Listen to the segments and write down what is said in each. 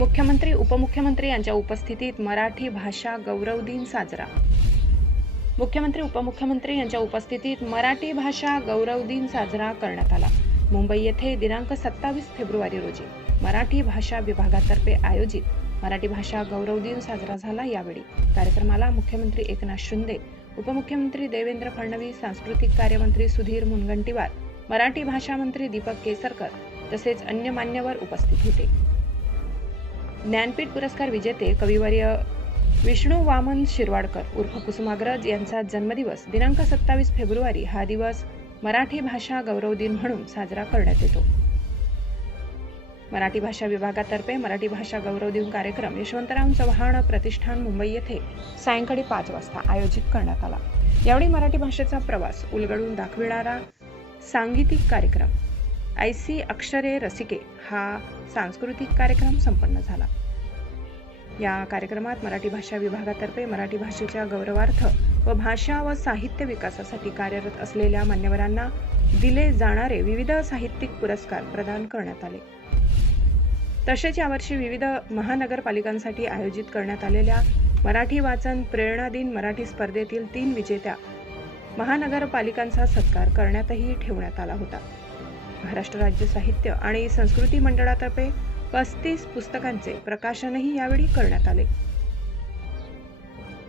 मुख्यमंत्री उपमुख्यमंत्री यांच्या उपस्थितीत मराठी भाषा गौरव दिन साजरा. मुख्यमंत्री उपमुख्यमंत्री यांच्या उपस्थितीत मराठी भाषा गौरव दिन साजरा करण्यात आला. मुंबई येथे दिनांक सत्तावीस फेब्रुवारी रोजी मराठी भाषा विभागातर्फे आयोजित मराठी भाषा गौरव दिन साजरा झाला यावेळी. कार्यक्रमाला मुख्यमंत्री एकनाथ शिंदे उपमुख्यमंत्री देवेंद्र फडणवीस सांस्कृतिक कार्यमंत्री सुधीर मुनगंटीवार मराठी भाषा मंत्री दीपक केसरकर तसेच अन्य मान्यवर उपस्थित होते. ज्ञानपीठ पुरस्कार विजेते कविवर्य विष्णू वामन शिरवाडकर उर्फ कुसुमाग्रज यांचा जन्मदिवस दिनांक सत्तावीस फेब्रुवारी हा दिवस मराठी भाषा गौरव दिन म्हणून साजरा करण्यात येतो. मराठी भाषा विभागातर्फे मराठी भाषा गौरव दिन कार्यक्रम यशवंतराव चव्हाण प्रतिष्ठान मुंबई येथे सायंकाळी पाच वाजता आयोजित करण्यात आला. यावेळी मराठी भाषेचा प्रवास उलगडून दाखविणारा सांगीतिक कार्यक्रम आय सी अक्षरे रसिके हा सांस्कृतिक कार्यक्रम संपन्न झाला. या कार्यक्रमात मराठी भाषा विभागातर्फे मराठी भाषेच्या गौरवार्थ व भाषा व साहित्य विकासासाठी कार्यरत असलेल्या मान्यवरांना दिले जाणारे विविध साहित्यिक पुरस्कार प्रदान करण्यात आले. तसेच यावर्षी विविध महानगरपालिकांसाठी आयोजित करण्यात आलेल्या मराठी वाचन प्रेरणा दिन मराठी स्पर्धेतील तीन विजेत्या महानगरपालिकांचा सत्कार करण्यातही ठेवण्यात आला होता. महाराष्ट्र राज्य साहित्य आणि संस्कृती मंडळातर्फे पस्तीस पुस्तकांचे प्रकाशनही यावेळी करण्यात आले.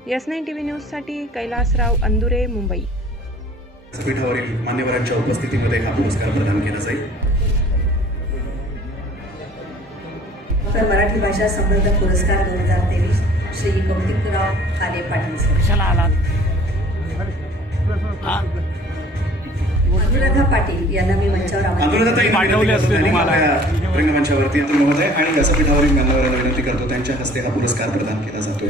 एस नाईन टीव्ही न्यूजसाठी कैलासराव अंदुरे मुंबई. व्यासपीठावरील मान्यवरांच्या उपस्थितीमध्ये हा पुरस्कार प्रदान केला जाईल. तर मराठी भाषा समृद्ध पुरस्कार दोन हजार तेवीस श्री कौतिकराव काले पाटील कशाला पाटील यांना मी मंचावर रंगमंचावरती महोदय आणि व्यासपीठावरील मान्यवरांना विनंती करतो त्यांच्या हस्ते हा पुरस्कार प्रदान केला जातोय.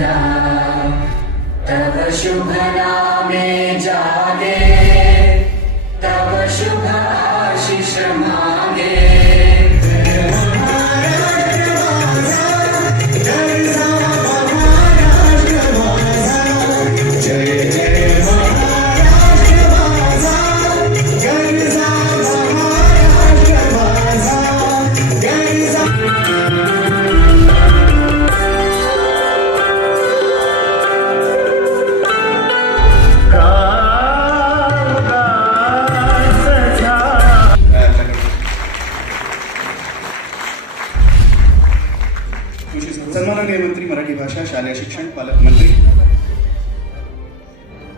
तव शुभ नामे जागे कृषी सन्माननीय मंत्री मराठी भाषा शालेय शिक्षण पालकमंत्री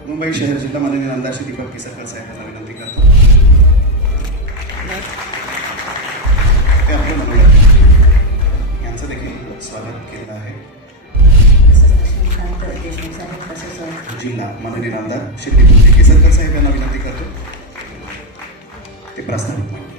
मुंबई शहर जिल्हा माननीय आमदार श्री दीपक केसरकर साहेब यांना विनंती करतो. ते आपले यांचं देखील स्वागत केलं आहे. जिल्हा माननीय आमदार श्री दीपक केसरकर साहेब यांना विनंती करतो. ते प्रस्तावित मांडतील.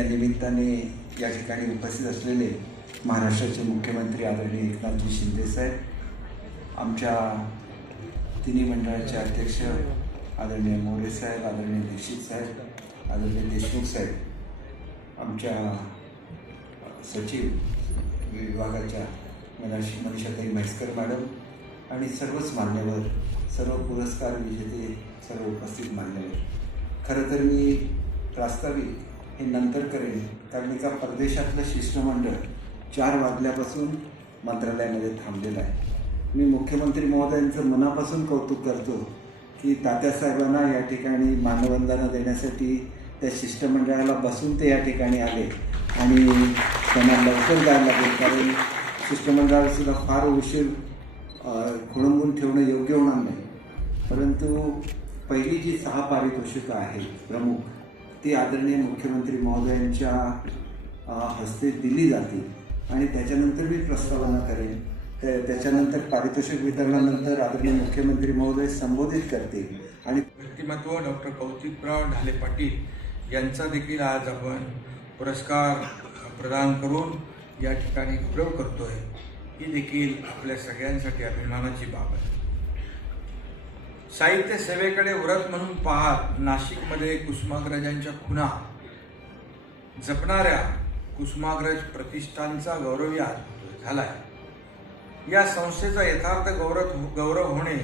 या निमित्ताने या ठिकाणी उपस्थित असलेले महाराष्ट्राचे मुख्यमंत्री आदरणीय एकनाथजी शिंदेसाहेब आमच्या तिन्ही मंडळाचे अध्यक्ष आदरणीय मोरे साहेब आदरणीय दीक्षित साहेब आदरणीय देशमुख साहेब आमच्या सचिव विभागाच्या मनाशी मनीषाताई म्हैसकर मॅडम आणि सर्वच मान्यवर सर्व पुरस्कार विजेते सर्व उपस्थित मान्यवर. खरं तर मी प्रास्ताविक हे नंतर करेन कारण एका परदेशातलं शिष्टमंडळ चार वाजल्यापासून मंत्रालयामध्ये थांबलेलं आहे. मी मुख्यमंत्री महोदयांचं मनापासून कौतुक करतो की तात्यासाहेबांना या ठिकाणी मानवंदना देण्यासाठी त्या शिष्टमंडळाला बसून ते या ठिकाणी आले आणि त्यांना लवकर जायला लागेल कारण शिष्टमंडळालासुद्धा फार उशीर अ, खोळंबून ठेवणं योग्य होणार नाही. परंतु पहिली जी सहा पारितोषिकं आहेत प्रमुख ती आदरणीय मुख्यमंत्री महोदयांच्या हस्ते दिली जातील आणि त्याच्यानंतर मी प्रस्तावना करेन. त्या- त्याच्यानंतर पारितोषिक वितरणानंतर आदरणीय मुख्यमंत्री महोदय संबोधित करतील. आणि व्यक्तिमत्व डॉक्टर कौतिकराव ढाले पाटील यांचा देखील आज आपण पुरस्कार प्रदान करून या ठिकाणी गौरव करतोय. ही देखील आपल्या सगळ्यांसाठी अभिमानाची बाब आहे. साहित्य सेवेकडे व्रत म्हणून पाहत नाशिकमध्ये कुसुमाग्रजांच्या खुणा. जपणाऱ्या कुसुमाग्रज प्रतिष्ठानचा गौरव या झालाय. या संस्थेचा यथार्थ गौरव गौरव होणे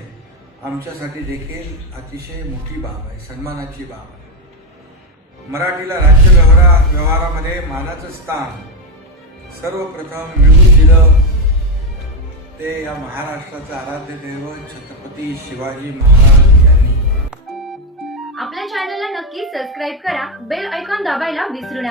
आमच्यासाठी देखील अतिशय मोठी बाब आहे सन्मानाची बाब आहे. मराठीला राज्य व्यवहारा व्यवहारामध्ये मानाचं स्थान सर्वप्रथम मिळवून दिलं ते या महाराष्ट्राचं आराध्य देव छत्रपती शिवाजी महाराज यांनी. आपल्या चॅनलला नक्की सबस्क्राईब करा बेल ऐकॉन दाबायला विसरू नका.